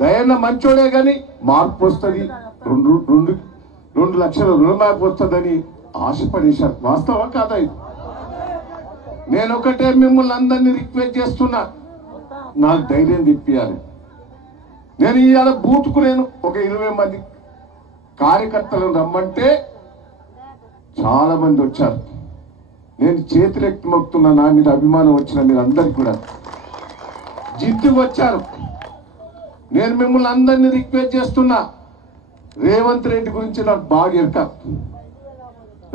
దయన్న మంచోడే కానీ మార్పు వస్తుంది, 2 లక్షల రుణమాఫీ వస్తుందని ఆశపడేశారు. వాస్తవం కాదా? నేను ఒకటే మిమ్మల్ని అందరినీ రిక్వెస్ట్ చేస్తున్నా, నాకు ధైర్యం తిప్పియాలి. నేను ఇవాళ బూత్కు నేను ఒక 20 మంది కార్యకర్తలను రమ్మంటే చాలా మంది వచ్చారు. నేను చేతులెత్తి మొక్కుతున్నా, నా మీద అభిమానం వచ్చిన మీరు అందరికి కూడా జిద్దుకు వచ్చారు. నేను మిమ్మల్ని అందరినీ రిక్వెస్ట్ చేస్తున్నా, రేవంత్ రెడ్డి గురించి నాకు బాగా ఎరక.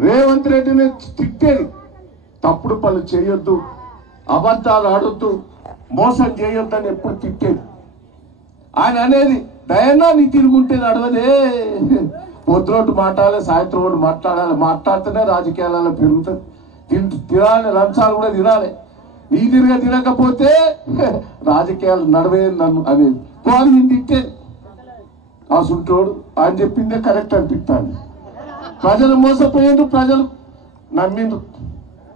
రేవంత్ రెడ్డిని తిట్టేది, తప్పుడు పనులు చేయొద్దు, అబద్ధాలు ఆడొద్దు, మోసం చేయొద్దని ఎప్పుడు తిట్టేది. ఆయన అనేది దయన్నా నీ తిరుగుంటే నడవదే, పొద్దునోటు మాట్లాడాలి, సాయంత్రం ఒకటి మాట్లాడాలి, మాట్లాడితేనే రాజకీయాలలో పెరుగుతుంది. తినాలి, లంచాలు కూడా తినాలి. నీ తినకపోతే రాజకీయాలు నడవే నన్ను అనేది వాళ్ళు నేను తిట్టేది. ఆ సుంటోడు ఆయన చెప్పిందే కరెక్ట్ అనిపిస్తాను. ప్రజలు మోసపోయేందుకు, ప్రజలు నమ్మిండు.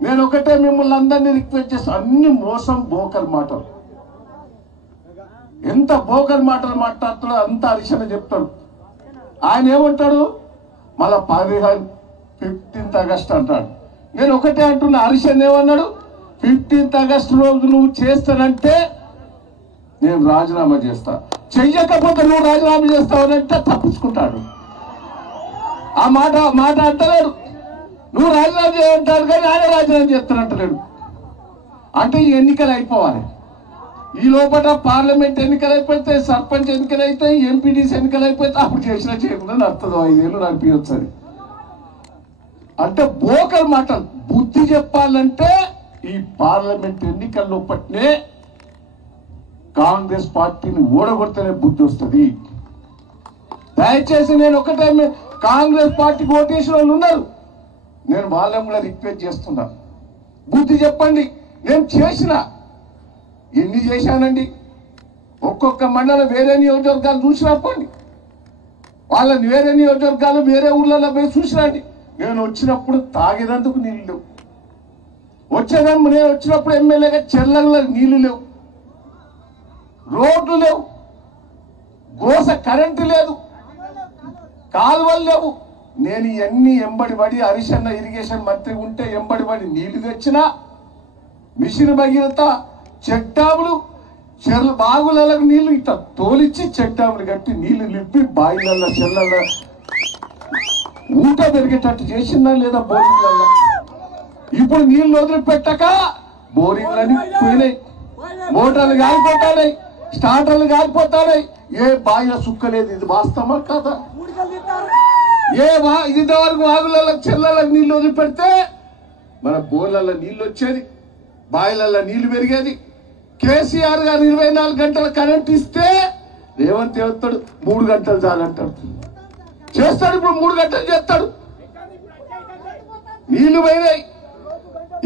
నేను ఒకటే మిమ్మల్ని అందరినీ రిక్వెస్ట్ చేస్తాను, అన్ని మోసం బోకర్ మాటలు. ఎంత బోకర్ మాటలు మాట్లాడుతాడో అంత హరిశన్న చెప్తాడు. ఆయన ఏమంటాడు, మళ్ళా 15th ఆగస్టు అంటాడు. నేను ఒకటే అంటున్నా, హరిశన్న ఏమన్నాడు, 15th ఆగస్టు రోజు నువ్వు చేస్తానంటే నేను రాజీనామా చేస్తా, చెయ్యకపోతే నువ్వు రాజీనామా చేస్తావనంటే తప్పించుకుంటాడు. ఆ మాట అంటలేడు. నువ్వు రాజీనామా చేయంటాడు కానీ ఆయన రాజీనామా చేస్తానంటలేడు. అంటే ఈ ఎన్నికలు అయిపోవాలి. ఈ లోపల పార్లమెంట్ ఎన్నికలు అయిపోతే, సర్పంచ్ ఎన్నికలు అవుతాయి, ఎంపీడీసీ ఎన్నికలు అయిపోతే అప్పుడు చేసినా చేయకుండా నడుతుంది. 5 ఏళ్ళు నడిపించచ్చు. అది అంటే బోకర్ మాటలు. బుద్ధి చెప్పాలంటే ఈ పార్లమెంట్ ఎన్నికల్లో పట్టినే కాంగ్రెస్ పార్టీని ఓడగొడితేనే బుద్ధి వస్తుంది. దయచేసి నేను ఒకటే, కాంగ్రెస్ పార్టీకి ఓటేసిన వాళ్ళు ఉన్నారు, నేను వాళ్ళని కూడా రిక్వెస్ట్ చేస్తున్నా, బుద్ధి చెప్పండి. నేను చేసిన ఎన్ని చేశానండి, ఒక్కొక్క మండలం వేరే నియోజకవర్గాలు చూసినప్పండి, వాళ్ళని వేరే నియోజకవర్గాలు వేరే ఊళ్ళలో పోయి చూసినండి. నేను వచ్చినప్పుడు తాగేదందుకు నీళ్ళు లేవు. నేను వచ్చినప్పుడు ఎమ్మెల్యేగా చెర్లలో నీళ్లు లేవు, రోడ్లు లేవు, గోస కరెంటు లేదు, కాలువలు లేవు. నేను ఇవన్నీ ఎంబడిపడి, హరిశన్న ఇరిగేషన్ మంత్రి ఉంటే ఎంబడిపడి నీళ్లు తెచ్చినా, మిషన్ భగీరథ, చెక్ డ్యాములు, చెర్ల బాగులకు నీళ్లు ఇట్లా తోలిచ్చి చెక్ డ్యాములు కట్టి నీళ్లు నింపి బాయిలల్లో చెర్లలో ఊట పెరిగేటట్టు చేసిందా లేదా బోరింగ్లలో? ఇప్పుడు నీళ్లు వదిలిపెట్టక బోరింగ్లని పోయినాయి, మోటార్లు కాలిపోతాయి, స్టార్టర్లు కాలిపోతాయి, ఏ బాయిల సుక్కలేదు. ఇది వాస్తవమా కాదా? ఇంతవరకు వాగులలో చెర్లలో నీళ్లు వదిలిపెడితే మన బోర్లలో నీళ్లు వచ్చేది, బాయిలలో నీళ్లు పెరిగేది. కేసీఆర్ గారు 24 గంటల కరెంట్ ఇస్తే రేవంత్ చేస్తాడు 3 గంటలు చాలంటాడు, చేస్తాడు. ఇప్పుడు 3 గంటలు చేస్తాడు. నీళ్లు పోయినాయి.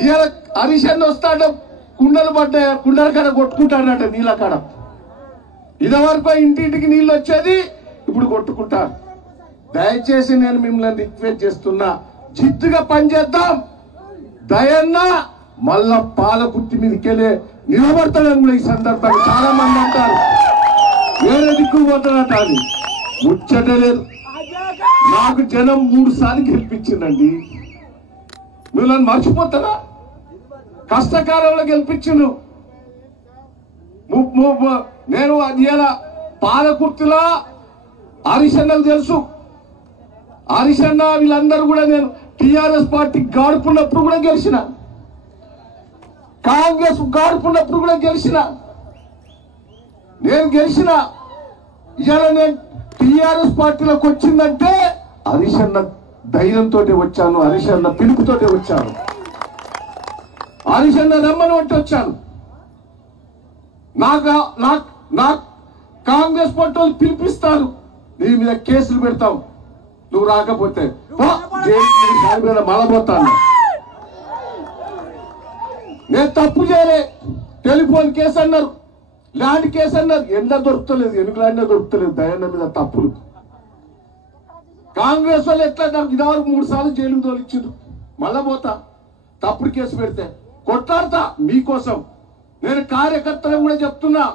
ఇవాళ హరిశన్న వస్తాడు, కుండలు పడ్డాయి, కుండల కాడ కొట్టుకుంటాడట నీళ్ళ కాడ. ఇదివరకు ఇంటింటికి నీళ్ళు వచ్చేది, ఇప్పుడు కొట్టుకుంటారు. దయచేసి నేను మిమ్మల్ని రిక్వెస్ట్ చేస్తున్నా, జిద్దుగా పనిచేద్దాం. దయన్న మళ్ళా పాలకుర్తి మీదకెళ్ళే నిలబడతాడని కూడా ఈ సందర్భంగా చాలా మంది అంటారు. వేరే దిక్కు పోతాడట, అది ముచ్చట లేదు. నాకు జనం 3 సార్లు గెలిపించిందండి, మిమ్మల్ని మర్చిపోతారా? కష్టకాలంలో గెలిపించిండు. నేను అది ఎలా పాలకుర్తిలో హరిశన్నకు తెలుసు. హరిశన్న వీళ్ళందరూ కూడా నేను టిఆర్ఎస్ పార్టీ గాడుపున్నప్పుడు కూడా గెలిచిన, కాంగ్రెస్ గాడుపున్నప్పుడు కూడా గెలిచిన. నేను గెలిచిన ఇవాళ నేను టిఆర్ఎస్ పార్టీలోకి వచ్చిందంటే హరిశన్న ధైర్యంతో వచ్చాను, హరిశన్న పిలుపుతోటే వచ్చాను, హరిశన్న రమ్మని అంటే వచ్చాను. నాకు కాంగ్రెస్ పార్టీ వాళ్ళు పిలిపిస్తారు, నీ మీద కేసులు పెడతాం, నువ్వు రాకపోతే మలబోతాను. నేను తప్పు చేయలే, టెలిఫోన్ కేసు అన్నారు, ల్యాండ్ కేసు అన్నారు, ఎండ దొరుకుతలేదు, ఎన్నికలైనా దొరుకుతలేదు. దయన్న మీద తప్పులు. కాంగ్రెస్ వాళ్ళు ఎట్లా నాకు ఇదివరకు 3 సార్లు జైలుకు తోలిచ్చిండ్రు, మళ్ళా పోతా. తప్పుడు కేసు పెడితే కొట్లాడతా మీకోసం. నేను కార్యకర్తలు కూడా చెప్తున్నా,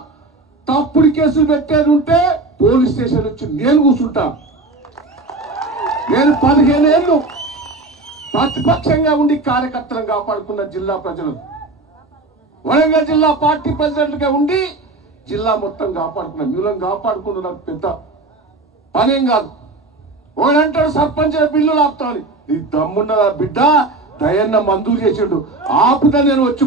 తప్పుడు కేసులు పెట్టేది ఉంటే పోలీస్ స్టేషన్ వచ్చి నేను కూర్చుంటా. నేను 15 ఏళ్ళు ప్రతిపక్షంగా ఉండి కార్యకర్తలను కాపాడుకున్న జిల్లా ప్రజలు, వరంగల్ జిల్లా పార్టీ ప్రెసిడెంట్ గా ఉండి జిల్లా మొత్తం కాపాడుకున్నా. మీలను కాపాడుకుంటూ నాకు పెద్ద పనేం కాదు. ఒకడంటాడు సర్పంచ్ బిల్లులు ఆపుతామని. ఈ దమ్మున్న బిడ్డ దయన్న మంజూరు చేసిండు, ఆపుతా నేను వచ్చి